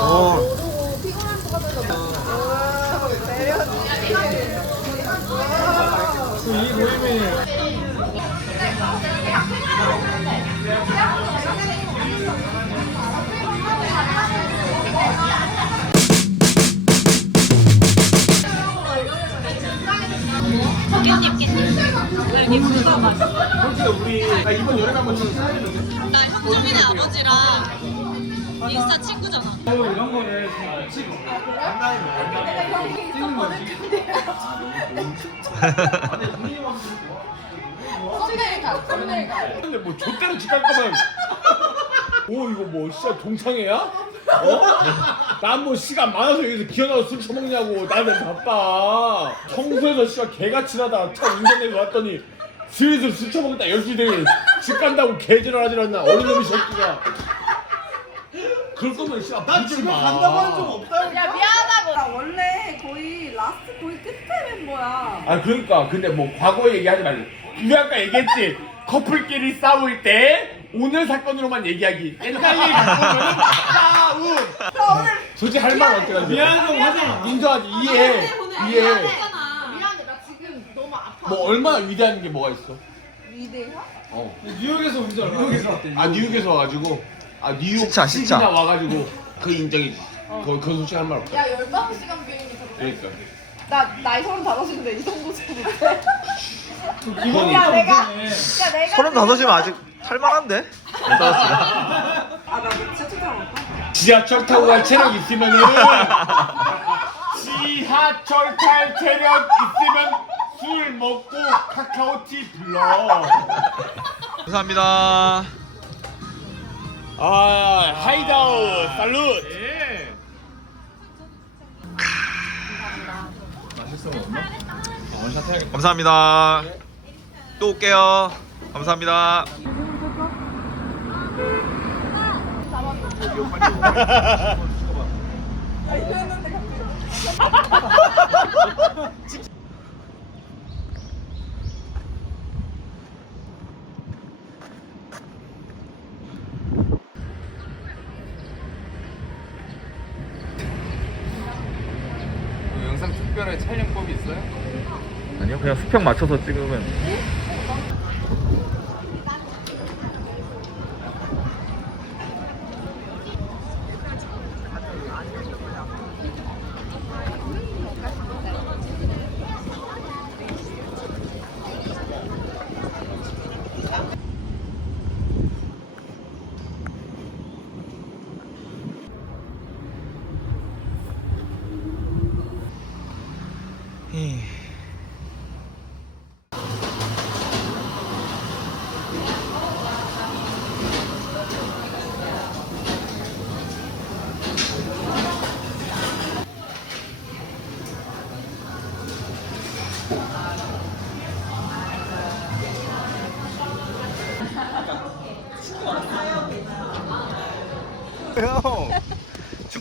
어. 이 모임이 우리 아, 이번 여름에 한번 좀 사야 되는데. 나 형준이네 아버지랑 인스타 친구잖아. 어, 이런 거를 찍 찍는 거지. 근데 뭐 좆대로 집갈 거면 오 이거 뭐 진짜 동창회야? 어? 난뭐 시간 많아서 여기서 기어나서 술 처먹냐고 나는 바빠 청소해서 시간 개같이 나다 차 운전해서 왔더니 슬슬 술 처먹다. 10시 되면 집 간다고 개지랄 하질 않나. 어린 놈이 새끼가. 그럴 거면 시간 난 집에 간다고 하는 적 없다 야 미안하다고. 나 원래 거의 라스트 거의 끝에 멤버야. 아 그러니까. 근데 뭐 과거 얘기하지 말고. 우리가 아까 얘기했지? 커플끼리 싸울 때 오늘 사건으로만 얘기하기. 옛날 얘기. 갖고 오면 싸움 나 오늘 솔직히 할 말 어떻게 하지? 미안하다고 하잖아. 인정하지. 이해해. 이해해. 나 지금 뭐 얼마나 위대한 게 뭐가 있어 위대해? 어. 뉴욕에서 온지 얼마 뉴욕에서 왔대. 아 뉴욕에서 와가지고 아 뉴욕 시차, 시차. 시기나 와가지고 그 인정이지 거, 그 솔직히 할 말 없다 야 15시간 비행이니까 그러니까 나 나이 35인데 이 정도지 못해 이건이 야 내가 문제네. 야 내가 서른 다섯이면 아직 살만한데? 아나 진짜 축하하고 지하철 타고 갈 체력 있으면은 지하철 탈 체력 있으면 술 먹고 카카오티 불러 감사합니다. 아 하이다우 살루트 예. 감사합니다. 또 올게요. 감사합니다. 영상 특별한 촬영법이 있어요? 아니요, 그냥 수평 맞춰서 찍으면.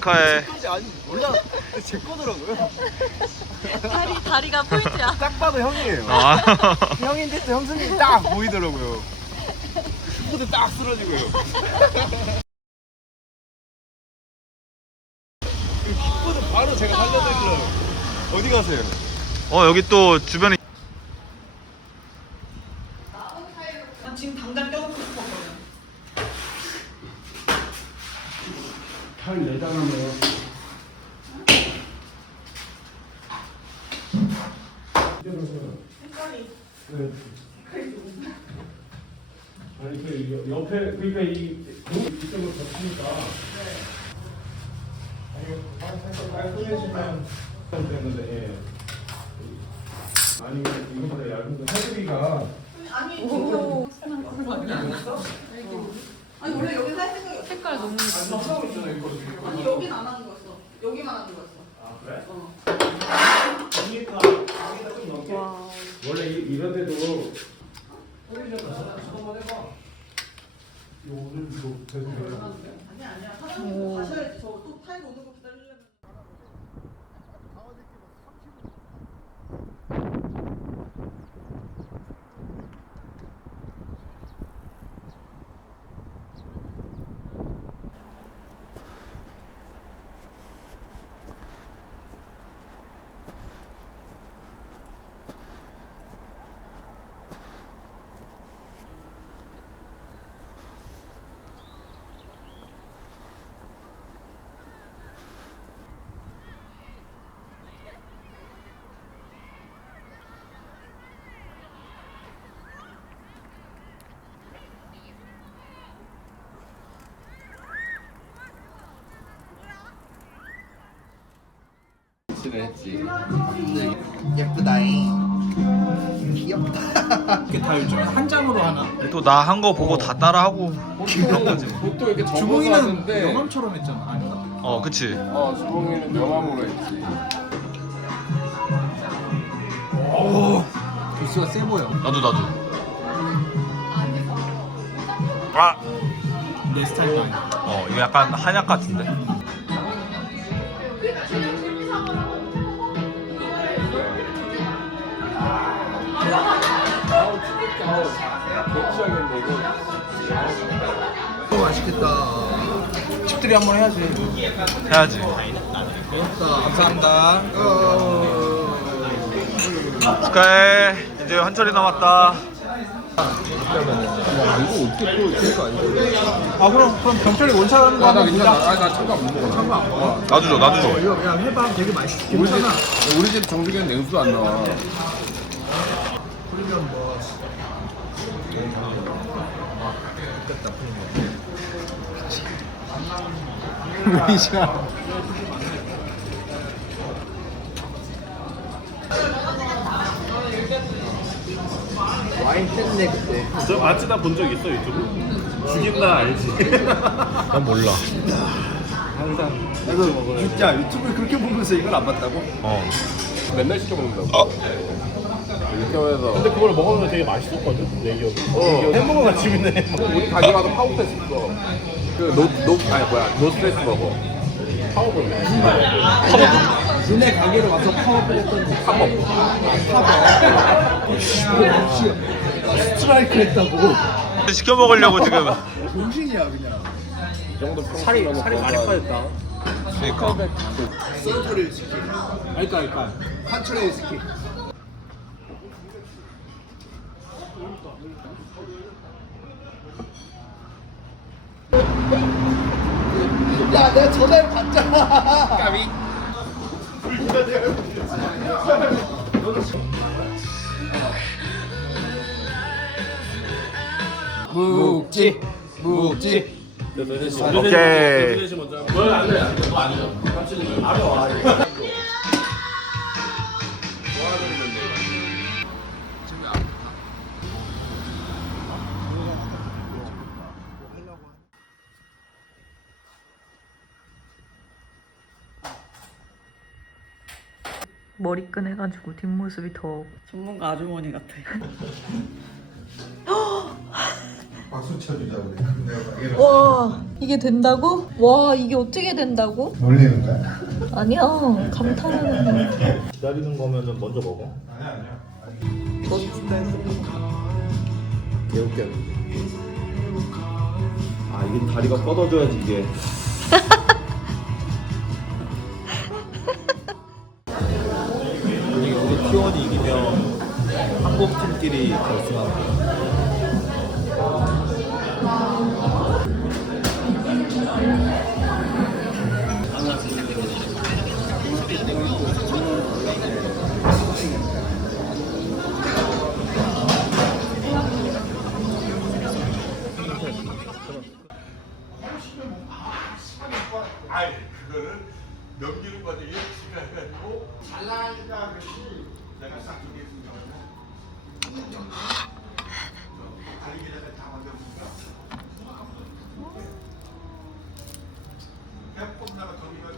축하해. 아니 몰라. 제 거더라고요. 다리 다리가 포인트야. 딱 봐도 형이에요. 아, 형인데 또 형수님 딱 보이더라고요. 흉부도 딱 쓰러지고요. 흉부도 바로 제가 살려드리려고 어디 가세요? 어 여기 또 주변에 지금 당장 껴놓고 싶었거든. 팔 내장하면 아니 그 여- 옆에 그러니까 이 이쪽으로 덮으니까. 아니 살짝 깔끔해지면 되는데 예. 아니 이거보다 얇은 거. 헤드비가. 아니 오. 아니 원래 여기 살 생각이 없어 색깔 너무 이거. 아니 여긴 안 하는 거였어 여기만 하는 거였어 아 그래? 어. 2m 2m 좀 넘게 원래 이, 이런 데도 한번 해봐 오늘 이거 계속 내려 아니야 아니야. 사장님 가셔야지. 저또 타이거 오는 거 벤치를 했지. 예쁘다잉. 귀엽다. 이렇게 다 요즘 한 장으로 하나? 또 나 한 거 보고 다 따라하고 그런 거지. 보통 이렇게 접어서 하는데 명함처럼 했잖아. 아닌가? 어 그치 어 주봉이는 명함으로 했지 교수가 세 보여. 나도 나도 아! 내 스타일도 아니야. 어 이거 약간 한약 같은데 이거 어, 맛있겠다. 집들이 한번 해야지. 해야지 감사합니다. 어. 축하해 이제 한철이 남았다 아 그럼 그럼 경찰이 원샷 하는 거 아나 한번 괜찮아 보자. 아나 참가 못 먹어 참가 안 먹어 나도 줘 나도 줘 그냥 해봐. 되게 맛있어. 우리 집. 우리 집 정수기는 냉수 안 나와 와인 뺐네 그때. 저 맛지다 본 적 있어 유튜브? 죽인다 알지? 난 몰라 이거 진짜 유튜브 그렇게 보면서 이걸 안 봤다고? 어 맨날 시켜 먹는다고 이 해서. 근데 그걸 먹으면 되게 맛있었거든 내 기억에. 어. 햄버거가 집이네. 우리 가게 가서 파우패스 있어. 그노노 아니 뭐야 노스트레스 먹어. 너네 가게로 가서 파워볼 했던 팝업. 스트라이크 했다고. 시켜 먹으려고 지금. 정신이야 그냥. 이 정도 살이 살이 많이 빠졌다. 그러니까. 서브를 시키. 알까 알까. 한철의 스키. 야, 내가 전화를 받잖아. 까비. 묵지, 묵지. 오케이 머리끈 해가지고 뒷모습이 더 전문가 아주머니 같아. 박수 쳐주자 우리 내가 와 이게 된다고? 와 이게 어떻게 된다고? 놀리는 거야? 아니야 감탄하는 거. 기다리는 거면은 먼저 먹어 개웃겨 아 이게 다리가 뻗어줘야지 이게 팀끼리 결승하는 그거를 넘기는 과정에 지가 해가지고 잘 나가니까 그렇지 내가 싹 두겠습니다 다리기다가 다 만들었으니까 배꼽 나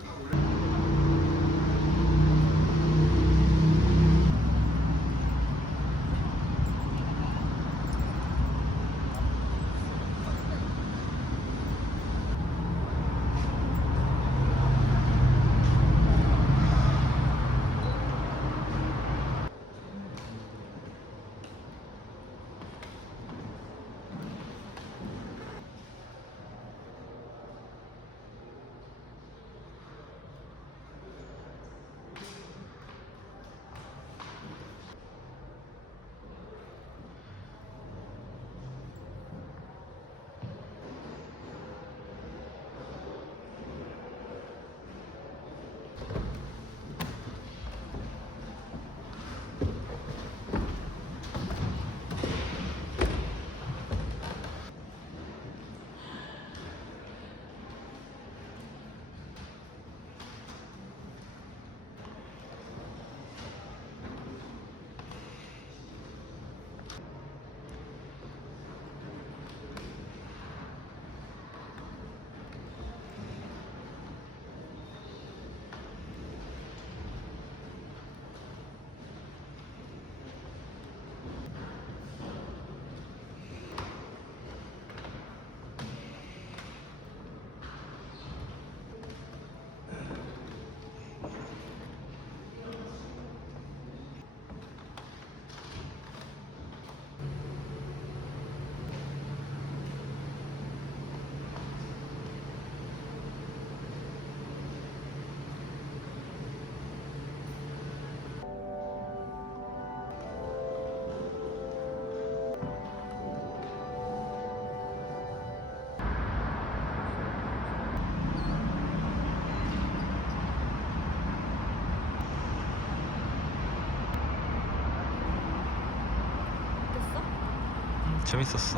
재밌었어.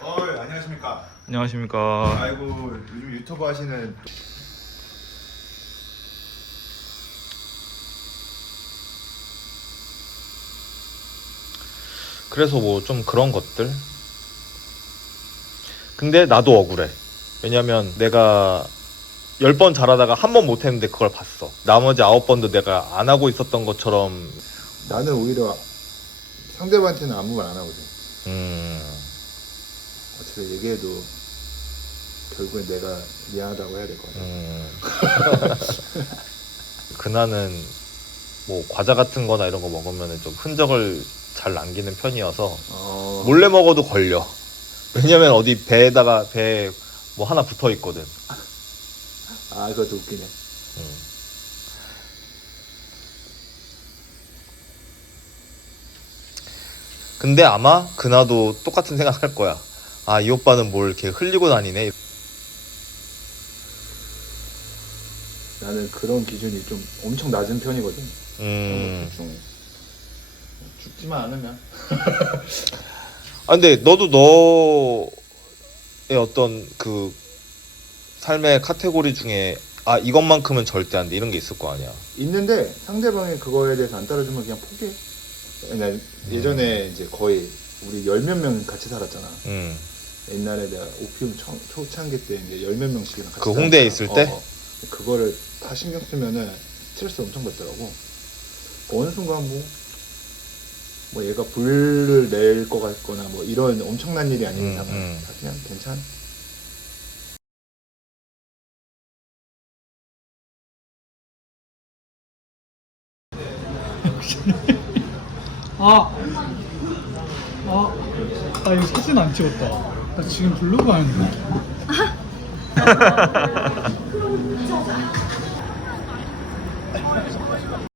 어 안녕하십니까. 안녕하십니까. 아이고 요즘 유튜브 하시는 그래서 뭐 좀 그런 것들. 근데 나도 억울해. 왜냐면 내가 열번 잘하다가 한 번 못했는데 그걸 봤어. 나머지 아홉 번도 내가 안 하고 있었던 것처럼. 나는 오히려 상대방한테는 아무 말 안 하거든. 음, 어차피 얘기해도 결국엔 내가 미안하다고 해야 될거 같아. 음. 그나는 뭐 과자 같은 거나 이런 거 먹으면 좀 흔적을 잘 남기는 편이어서 어, 몰래 먹어도 걸려. 왜냐면 어디 배에다가 배에 뭐 하나 붙어 있거든. 아 그것도 웃기네. 근데 아마 그나도 똑같은 생각할 거야. 아, 이 오빠는 뭘 이렇게 흘리고 다니네. 나는 그런 기준이 좀 엄청 낮은 편이거든. 음. 좀 죽지만 않으면. 아, 근데 너도 너의 어떤 그 삶의 카테고리 중에 아, 이것만큼은 절대 안 돼. 이런 게 있을 거 아니야. 있는데 상대방이 그거에 대해서 안 따라주면 그냥 포기해. 나 예전에 이제 거의 우리 열 몇 명 같이 살았잖아. 음. 옛날에 내가 오피움 초, 초창기 때 이제 열몇 명씩이랑 같이 그 홍대에 있을. 때? 어, 어. 그거를 다 신경 쓰면은 스트레스 엄청 받더라고. 어느 순간 뭐, 뭐 얘가 불을 낼 것 같거나 뭐 이런 엄청난 일이 아닌 음, 이상은 음. 다 그냥 괜찮아. 아, 아, 나 이거 사진 안 찍었다. 나 지금 블로그 하는데.